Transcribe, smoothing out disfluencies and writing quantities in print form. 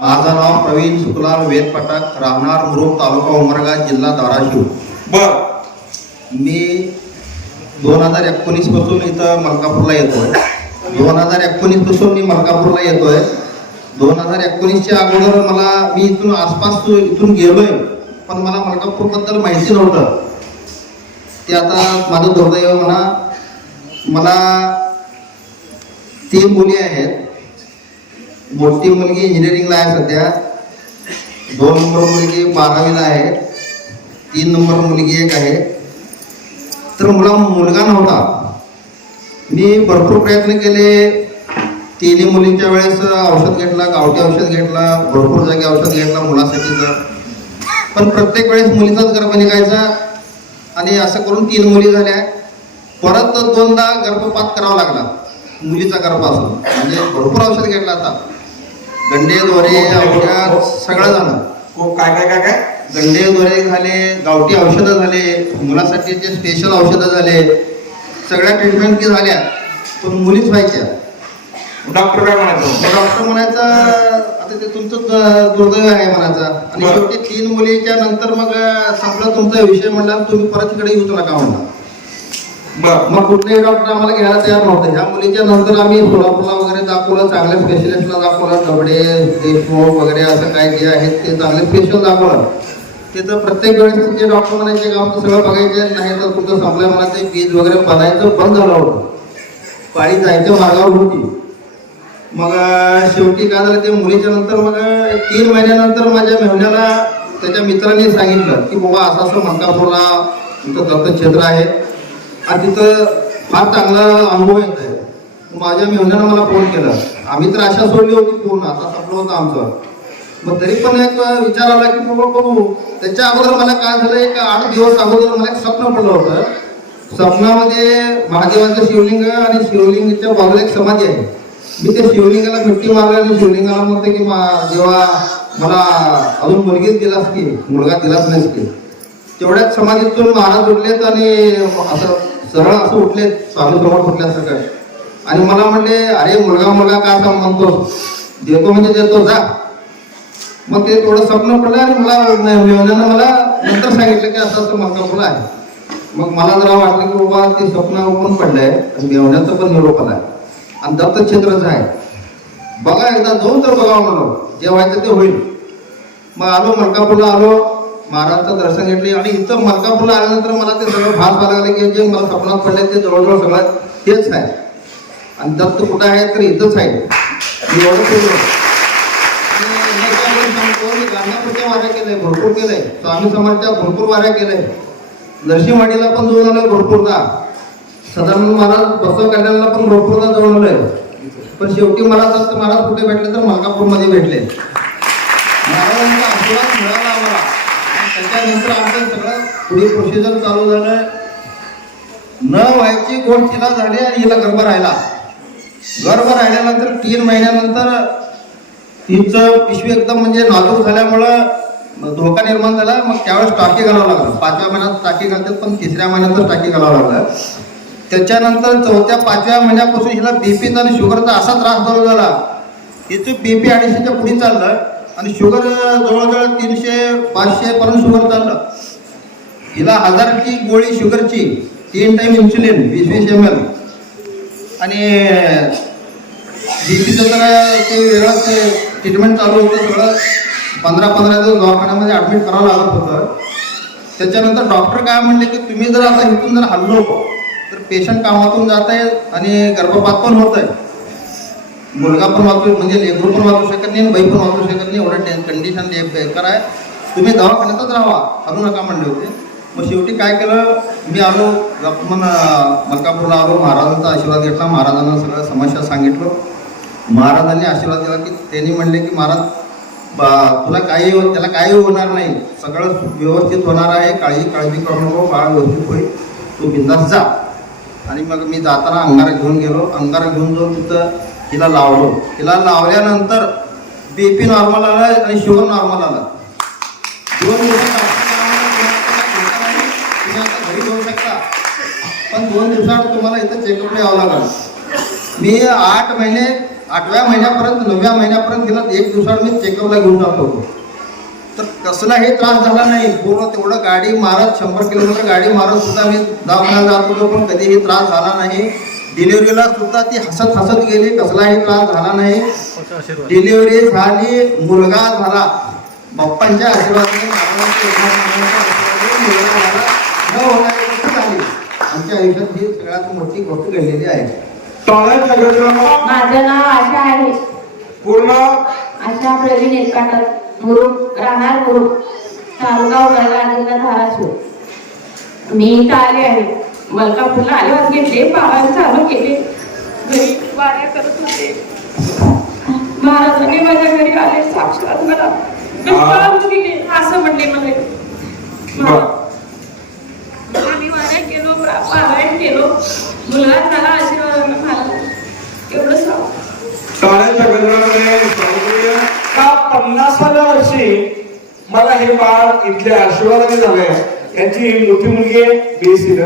माझं नाव प्रवीण सुखलाल वेदपटक, राहणार मुरुड, तालुका उमरगा, जिल्हा धाराशिव. बर. मी 2019 पासून इथं मलकापूरला येतोय. 2019 पासून मी मलकापूरला येतोय. 2019च्या अगोदर मी इथून आसपास इथून गेलोय, पण मला मलकापूरबद्दल माहिती नव्हतं. ते आता माझं दुर्दैव म्हणा. मला 3 मुली आहेत. मोठी मुलगी इंजिनिअरिंगला आहे सध्या, 2 नंबर मुलगी 12वीला आहे, 3 नंबर मुलगी एक आहे. तर मुलगा नव्हता. मी भरपूर प्रयत्न केले. 3 मुलींच्या वेळेस औषध घेतलं, गावठी औषध घेतलं, भरपूर जागी औषध घेतलं मुलासाठीचं, पण प्रत्येक वेळेस मुलीचाच गर्भ निघायचा. आणि असं करून 3 मुली झाल्या. परत 2दा गर्भपात करावा लागला मुलीचा गर्भ असून. म्हणजे भरपूर औषध घेतलं, आता गंडे दोरे औषध सगळं झालं. काय काय काय काय गंडे दोरे झाले, गावठी औषधं झाले, मुलासाठीचे स्पेशल औषधं झाले, सगळ्या ट्रीटमेंट झाल्या, पण मुलीच व्हायच्या. डॉक्टर काय म्हणायचं? डॉक्टर म्हणायचं आता ते तुमचं दुर्दैव आहे म्हणायचं. आणि शेवटी 3 मुलीच्या नंतर मग संपला तुमचा विषय म्हणला, तुम्ही परत इकडे येऊच नका म्हणला. मग कुठलेही डॉक्टर आम्हाला घ्यायला तयार नव्हते. ह्या मुलीच्या नंतर आम्ही सोलापूरला वगैरे दाखवलं, चांगल्या स्पेशलिस्टला दाखवलं, डबडे, देशमुख वगैरे असं काय जे आहेत ते चांगले स्पेशल दाखवलं. तिथं प्रत्येक वेळेस ते डॉक्टर म्हणायचे का आमचं सगळं बघायचे, नाही तर तुमचं संपलं म्हणायचं, बीज वगैरे बनायचं बंद झालं होतं, पाळी जायचं मागावर होती. मग शेवटी काय झालं, ते मुलीच्या नंतर मग 3 महिन्यानंतर माझ्या मेहण्याला त्याच्या मित्रांनी सांगितलं की बाबा असं असं मलकापूरला इथं दत्तक्षेत्र आहे आणि तिथं फार चांगला अनुभव येत आहे. माझ्या मेहण्यानं मला फोन केला. आम्ही तर आशा सोडली होती पूर्ण, आता संपलं होतं आमचं. मग तरी पण एक विचार आला की बाबा बघू. त्याच्या अगोदर मला काय झालं, एक 8 दिवस अगोदर मला एक स्वप्न पडलं होतं. स्वप्नामध्ये महादेवाचं शिवलिंग आणि शिवलिंगाच्या बाजूला एक समाधी आहे. मी त्या शिवलिंगाला मिठी मारला आणि शिवलिंगाला म्हणते की देवा मला अजून मुलगीच दिलास की, मुलगा दिलाच नाहीस की. तेवढ्याच समाधीतून महाराज उठलेत आणि असं सरळ असं उठलेत, स्वामी समोर उठल्या सगळं. आणि मला म्हणले, अरे मुलगा का असं म्हणतोस, देतो म्हणजे देतो, जा. मग ते थोडं स्वप्न पडलं आणि मला नंतर सांगितलं की असं असं मलकापूरला आहे. मग मला जरा वाटलं की बाबा ते स्वप्न पण पडलंय आणि मेवण्याचं पण निरोप आलाय आणि दत्तक्षेत्रच आहे. बघा एकदा जाऊन तर बघा म्हणून, जे व्हायचं ते होईल. मग आलो, मलकापूरला आलो, महाराजचं दर्शन घेतले. आणि इथं मलकापूरला आल्यानंतर मला ते सगळं भास व्हायला लागले की जे मला स्वप्नात पडले ते जवळजवळ सगळं तेच आहे. आणि दत्त कुठं आहे तर इथंच आहे. एवढं केलं. गाणगापूरच्या वाऱ्या केलंय, भरपूर केलंय. स्वामी समाजच्या भरपूर वाऱ्या केलंय. नरसिंहवाडीला पण जाऊन आलोय भरपूरदा. सदानंद महाराज बसव कल्याणला पण भरपूरदा जाऊन आलोय. पण शेवटी मला दत्त महाराज कुठे भेटले तर मलकापूरमध्ये भेटले. महाराजांचा आशीर्वाद मिळाला आम्हाला. त्याच्यानंतर आमचं सगळं पुढे प्रोसिजर चालू झालं. न व्हायची गोष्ट तिला झाली आणि हिला गर्भ राहिला. गर्भ राहिल्यानंतर 3 महिन्यानंतर तिचं पिशवी एकदम म्हणजे नाजूक झाल्यामुळं धोका निर्माण झाला. मग त्यावेळेस टाकी घालावं लागलं. 5व्या महिन्यात टाकी घालतात, पण 3ऱ्या महिन्यातच टाकी घालावं लागलं. त्याच्यानंतर 4थ्या 5व्या महिन्यापासून हिला बीपीचा आणि शुगरचा असा त्रास चालू झाला. हिचं बीपी 250च्या पुढे चाललं आणि शुगर जवळजवळ 300 500 पर्यंत शुगर चाललं. हिला 1000ची गोळी शुगरची, 3 टाइम इन्सुलिन 20-20 ml. आणि बीपीचं तर ते वेगळंच ट्रीटमेंट चालू होतं. सगळं 15-15 दिवस दवाखान्यामध्ये ॲडमिट करावं लागत होतं. त्याच्यानंतर डॉक्टर काय म्हणले की तुम्ही जर आता इथून जर हल्लो तर पेशंट कामातून जात आहे आणि गर्भपात पण होत आहे. मुलगा पण वाचू म्हणजे लेकरू पण वाचू शकत नाही आणि बाई पण वाचू शकत नाही. एवढं कंडिशन बेकार आहे. तुम्ही दवाखान्यातच राहा, हलू नका म्हणले होते. मग शेवटी काय केलं, मी आलो मलकापूरला आलो. महाराजांचा आशीर्वाद घेतला. महाराजांना सगळं समस्या सांगितलं. महाराजांनी आशीर्वाद दिला की त्यांनी म्हणले की महाराज तुला त्याला काही होणार नाही, सगळं व्यवस्थित होणार आहे, काळजी करू नको, बाळ व्यवस्थित होईल, तू बिंदास जा. आणि मग मी जाताना अंगारा घेऊन गेलो. अंगारा घेऊन जाऊन तिथं तिला लावलो. तिला लावल्यानंतर बीपी नॉर्मल आला आणि शुगर नॉर्मल आला. 2 दिवसात तुम्ही आता घरी जाऊ शकता, पण 2 दिवसात तुम्हाला इथं चेकअपला यावं लागलं. मी 8 महिने 8व्या महिन्यापर्यंत 9व्या महिन्यापर्यंत तिला एक दिवसाड मी चेकअपला घेऊन जात होतो. तर कसलाही त्रास झाला नाही. पूर्ण तेवढं गाडी मारत 100 किलोमीटर गाडी मारत सुद्धा मी दवाखान्यात जात होतो, पण कधीही त्रास झाला नाही. डिलिव्हरीला सुद्धा ती हसत हसत गेली, कसलाही त्रास झाला नाही. डिलिव्हरी झाली, मुलगा झाला. बाप्पांच्या आशीर्वादाने मुलगा झाला. न होणारी गोष्ट झाली. आमच्या आयुष्यात ही सगळ्यात मोठी गोष्ट घडलेली आहे. टॉयलेटच्या गजराला माझं नाव आशा आहे. पूर्ण आशा प्रवीण एकाटर, मुरुड, राहणार मुरुड, तालुका वडगाव, जिल्हा धाराशिव. मी इथं आले आहे. मलकापूरला आल्यावर घेतले, पाळायला चालू केले. घरी वाऱ्या करत होते. महाराजांनी माझ्या घरी आले, साक्षात मला विश्वास दिले, असं म्हणले मला. आम्ही वाऱ्या केलो, पारायण केलो, मुलगा झाला, आशीर्वादानं झाला. एवढं सांग. टॉयलेटच्या गजरामध्ये सांगितलं का 50व्या वर्षी मला हे बाळ इथल्या आशीर्वादाने झालंय. यांची ही मोठी मुलगी आहे BSc